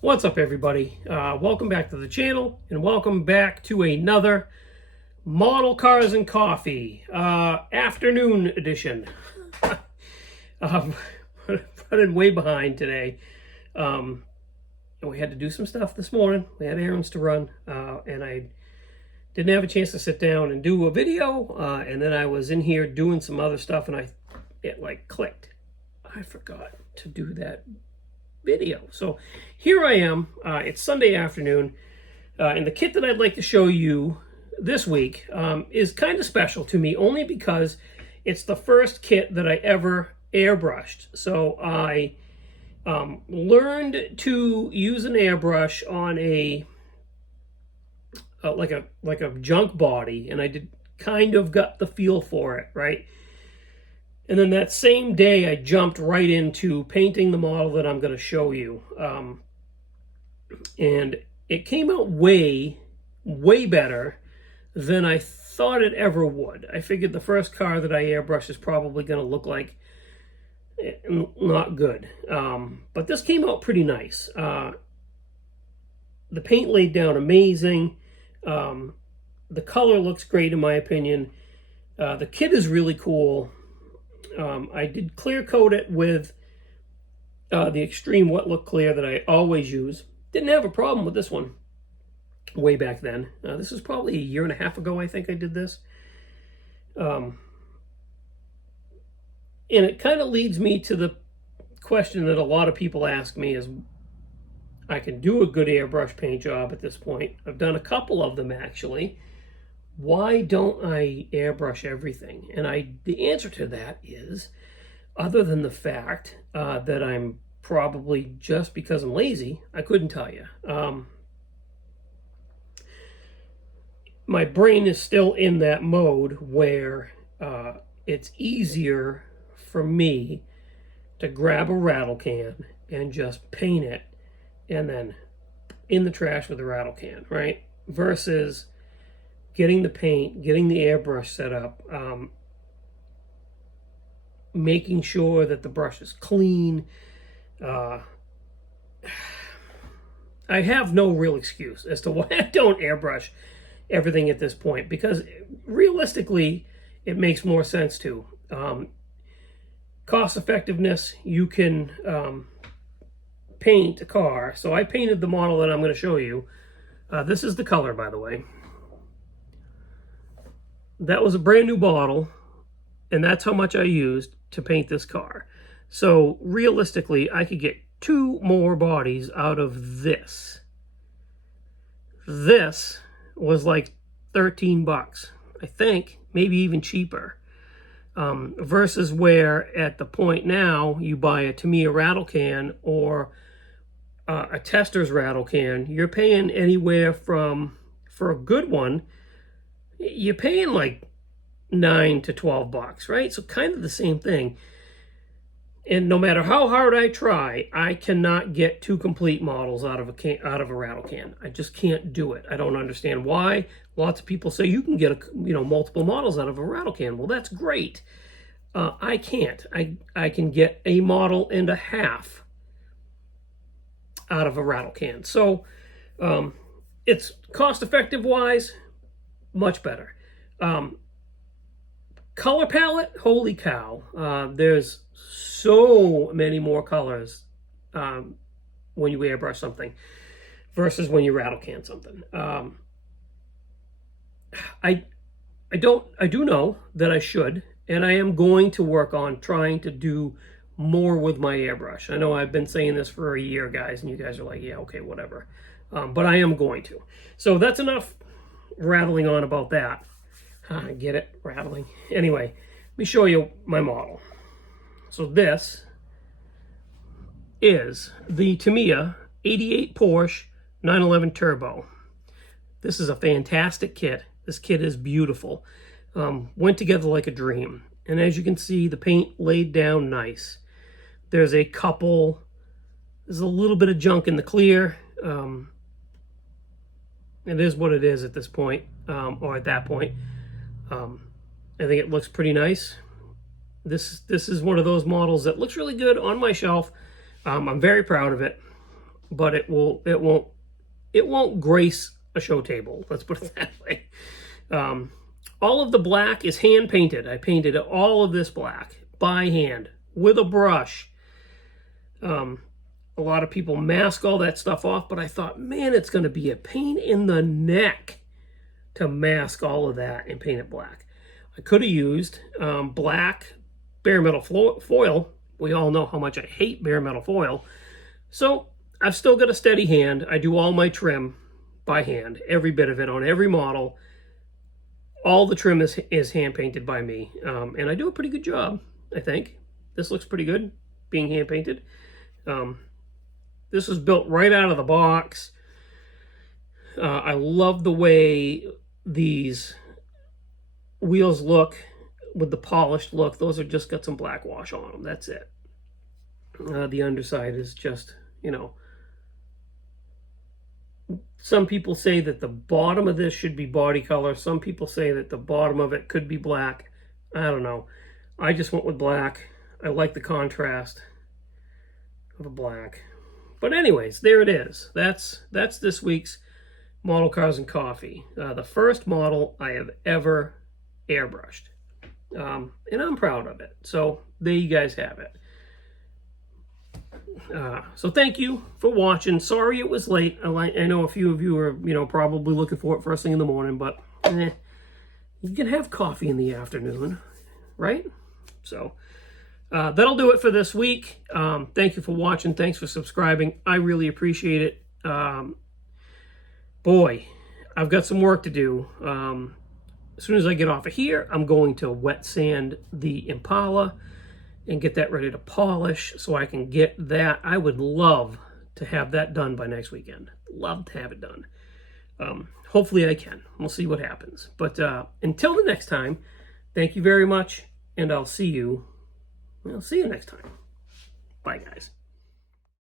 What's up, everybody? Welcome back to the channel, and welcome back to another Model Cars and Coffee afternoon edition. um, Running way behind today. We had to do some stuff this morning. We had errands to run, and I didn't have a chance to sit down and do a video. And then I was in here doing some other stuff, and it like clicked. I forgot to do that video. So here I am. It's Sunday afternoon, and the kit that I'd like to show you this week is kind of special to me, only because it's the first kit that I ever airbrushed. So I learned to use an airbrush on a like a junk body, and I did kind of got the feel for it, right? And then that same day, I jumped right into painting the model that I'm going to show you. And it came out way better than I thought it ever would. I figured the first car that I airbrushed is probably going to look like not good. But this came out pretty nice. The paint laid down amazing. The color looks great in my opinion. The kit is really cool. I did clear coat it with the extreme wet look clear that I always use. Didn't have a problem with this one way back then. This was probably a year and a half ago, I think I did this. And it kind of leads me to the question that a lot of people ask me is, I can do a good airbrush paint job at this point. I've done a couple of them actually. Why don't I airbrush everything? And the answer to that is, other than the fact that I'm probably, just because I'm lazy, I couldn't tell you. My brain is still in that mode where it's easier for me to grab a rattle can and just paint it and then in the trash with the rattle can, right? Versus getting the paint, getting the airbrush set up, making sure that the brush is clean. I have no real excuse as to why I don't airbrush everything at this point, because realistically, it makes more sense to. Cost effectiveness, you can paint a car. So I painted the model that I'm going to show you. This is the color, by the way. That was a brand new bottle, and that's how much I used to paint this car. So realistically, I could get 2 more bodies out of this. This was like 13 bucks, I think, maybe even cheaper. Versus where at the point now, you buy a Tamiya rattle can or a Tester's rattle can, you're paying anywhere from, for a good one, you're paying like 9 to 12 bucks, right? So kind of the same thing. And no matter how hard I try, I cannot get 2 complete models out of a rattle can. I just can't do it. I don't understand why. Lots of people say you can get multiple models out of a rattle can. Well, that's great. I can't. I can get a model and a half out of a rattle can. So it's cost effective wise, much better. Color palette, holy cow. There's so many more colors when you airbrush something versus when you rattle can something. I do know that I should, and I am going to work on trying to do more with my airbrush. I know I've been saying this for a year, guys, and you guys are like, yeah, okay, whatever. But I am going to. So that's enough rattling on about that. Get it? Rattling. Anyway, let me show you my model. So this is the Tamiya 88 Porsche 911 Turbo. This is a fantastic kit. This kit is beautiful. Went together like a dream. And as you can see, the paint laid down nice. There's a little bit of junk in the clear. It is what it is at this point, or at that point. I think it looks pretty nice. This is one of those models that looks really good on my shelf. I'm very proud of it. but it won't grace a show table. Let's put it that way. All of the black is hand painted. I painted all of this black by hand with a brush. A lot of people mask all that stuff off, but I thought, man, it's going to be a pain in the neck to mask all of that and paint it black. I could have used black bare metal foil. We all know how much I hate bare metal foil. So I've still got a steady hand. I do all my trim by hand, every bit of it on every model. All the trim is hand painted by me, and I do a pretty good job, I think. This looks pretty good, being hand painted. This was built right out of the box. I love the way these wheels look with the polished look. Those are just got some black wash on them. That's it. The underside is just, you know, some people say that the bottom of this should be body color. Some people say that the bottom of it could be black. I don't know. I just went with black. I like the contrast of a black. But anyways, there it is. That's this week's Model Cars and Coffee. The first model I have ever airbrushed. And I'm proud of it. So there you guys have it. So thank you for watching. Sorry it was late. I know a few of you are, probably looking for it first thing in the morning, but you can have coffee in the afternoon, right? So that'll do it for this week. Thank you for watching. Thanks for subscribing. I really appreciate it. Boy, I've got some work to do. As soon as I get off of here, I'm going to wet sand the Impala and get that ready to polish so I can get that. I would love to have that done by next weekend. Love to have it done. Hopefully I can. We'll see what happens. But until the next time, thank you very much, and I'll see you next time. Bye, guys.